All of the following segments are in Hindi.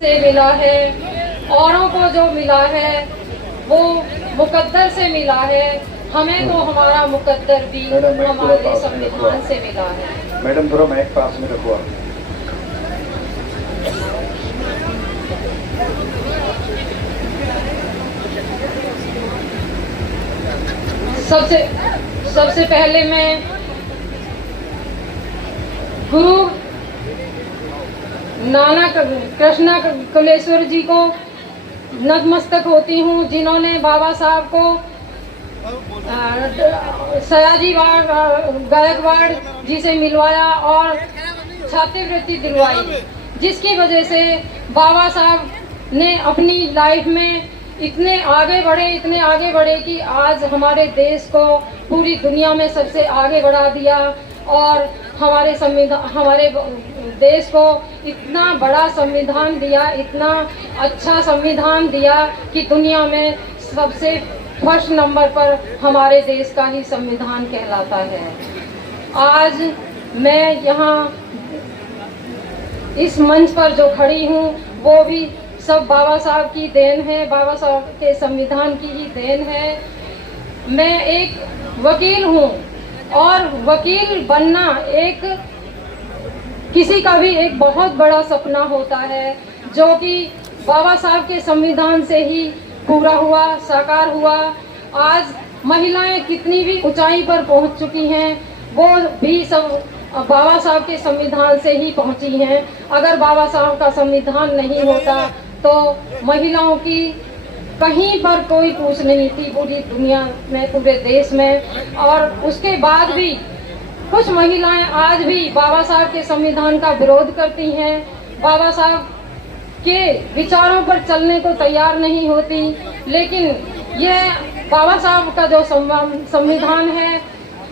से मिला है, औरों को जो मिला है वो मुकद्दर से मिला है। हमें तो हमारा मुकद्दर भी हमारे संविधान से मिला है। मैडम थोड़ा माइक पास में रखो आप। सबसे पहले मैं गुरु नानक कृष्णा कलेश्वर जी को नतमस्तक होती हूँ, जिन्होंने बाबा साहब को सयाजी गायकवाड़ जी से मिलवाया और छात्रवृत्ति दिलवाई, जिसकी वजह से बाबा साहब ने अपनी लाइफ में इतने आगे बढ़े कि आज हमारे देश को पूरी दुनिया में सबसे आगे बढ़ा दिया और हमारे देश को इतना बड़ा संविधान दिया, इतना अच्छा संविधान दिया कि दुनिया में सबसे फर्स्ट नंबर पर हमारे देश का ही संविधान कहलाता है। आज मैं यहाँ इस मंच पर जो खड़ी हूँ वो भी सब बाबा साहब की देन है, बाबा साहब के संविधान की ही देन है। मैं एक वकील हूँ और वकील बनना एक किसी का भी एक बहुत बड़ा सपना होता है, जो कि बाबा साहब के संविधान से ही पूरा हुआ, साकार हुआ। आज महिलाएं कितनी भी ऊंचाई पर पहुंच चुकी हैं, वो भी सब बाबा साहब के संविधान से ही पहुंची हैं। अगर बाबा साहब का संविधान नहीं होता तो महिलाओं की कहीं पर कोई पूछ नहीं थी पूरी दुनिया में, पूरे देश में। और उसके बाद भी कुछ महिलाएं आज भी बाबा साहब के संविधान का विरोध करती हैं, बाबा साहब के विचारों पर चलने को तैयार नहीं होती। लेकिन यह बाबा साहब का जो संविधान है,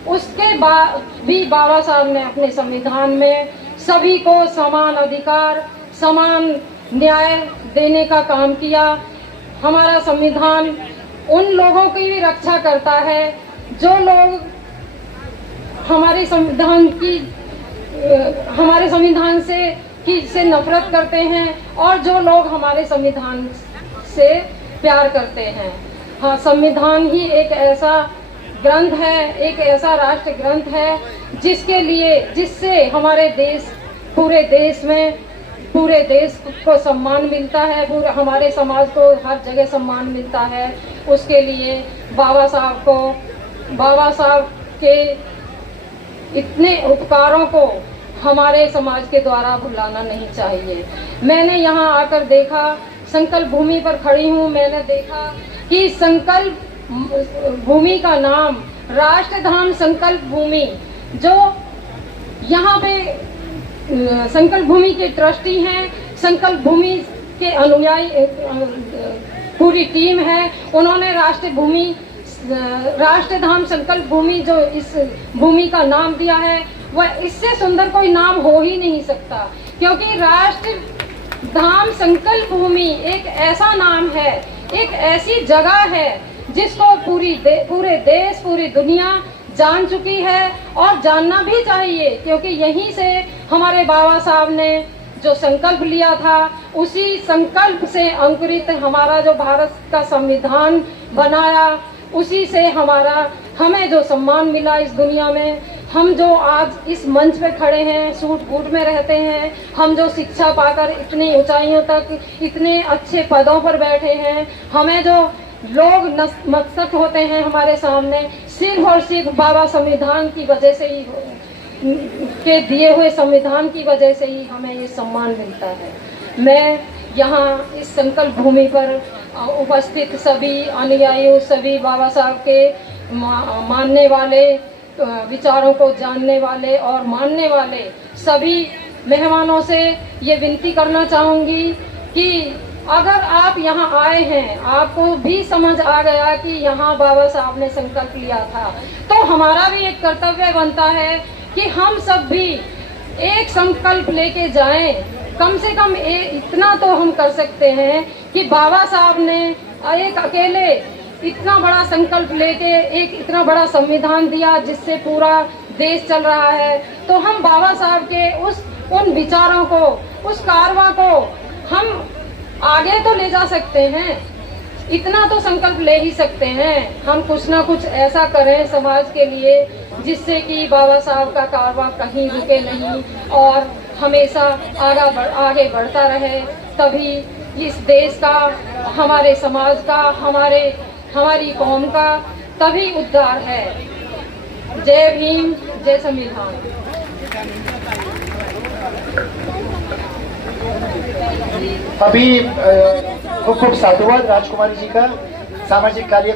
उसके बाद भी बाबा साहब ने अपने संविधान में सभी को समान अधिकार, समान न्याय देने का काम किया। हमारा संविधान उन लोगों की भी रक्षा करता है जो लोग हमारे संविधान से नफरत करते हैं और जो लोग हमारे संविधान से प्यार करते हैं। हाँ, संविधान ही एक ऐसा ग्रंथ है, एक ऐसा राष्ट्र ग्रंथ है जिससे हमारे देश, पूरे देश को सम्मान मिलता है, पूरे हमारे समाज को हर जगह सम्मान मिलता है। उसके लिए बाबा साहब के इतने उपकारों को हमारे समाज के द्वारा भुलाना नहीं चाहिए। मैंने यहाँ आकर देखा, संकल्प भूमि पर खड़ी हूँ, मैंने देखा कि संकल्प भूमि का नाम राष्ट्रधाम संकल्प भूमि, जो यहाँ पे संकल्प भूमि के ट्रस्टी हैं, संकल्प भूमि के अनुयायी पूरी टीम है, उन्होंने राष्ट्रधाम संकल्प भूमि जो इस भूमि का नाम दिया है, वह इससे सुंदर कोई नाम हो ही नहीं सकता। क्योंकि राष्ट्रधाम संकल्प भूमि एक ऐसा नाम है, एक ऐसी जगह है जिसको पूरे देश, पूरी दुनिया जान चुकी है और जानना भी चाहिए। क्योंकि यहीं से हमारे बाबा साहब ने जो संकल्प लिया था, उसी संकल्प से अंकुरित हमारा जो भारत का संविधान बनाया, उसी से हमें जो सम्मान मिला इस दुनिया में। हम जो आज इस मंच पे खड़े हैं, सूट बूट में रहते हैं, हम जो शिक्षा पाकर इतनी ऊंचाइयों तक, इतने अच्छे पदों पर बैठे हैं, हमें जो लोग नतमस्तक होते हैं हमारे सामने, सिर्फ और सिर्फ बाबा संविधान की वजह से ही, के दिए हुए संविधान की वजह से ही हमें ये सम्मान मिलता है। मैं यहाँ इस संकल्प भूमि पर उपस्थित सभी अनुयायियों, सभी बाबा साहब के मानने वाले, विचारों को जानने वाले और मानने वाले सभी मेहमानों से ये विनती करना चाहूँगी कि अगर आप यहाँ आए हैं, आपको भी समझ आ गया कि यहाँ बाबा साहब ने संकल्प लिया था, तो हमारा भी एक कर्तव्य बनता है कि हम सब भी एक संकल्प लेके जाएं। कम से कम इतना तो हम कर सकते हैं कि बाबा साहब ने एक अकेले इतना बड़ा संकल्प लेके एक इतना बड़ा संविधान दिया जिससे पूरा देश चल रहा है। तो हम बाबा साहब के उन विचारों को, उस कारवां को हम आगे तो ले जा सकते हैं, इतना तो संकल्प ले ही सकते हैं। हम कुछ ना कुछ ऐसा करें समाज के लिए जिससे कि बाबा साहब का कारवां कहीं रुके नहीं और हमेशा आगे बढ़ता रहे। तभी इस देश का, हमारे समाज का, हमारी कौम का तभी उद्धार है। जय भीम, जय संविधान। अभी खूब खूब साधुवाद राजकुमारी जी का। सामाजिक कार्य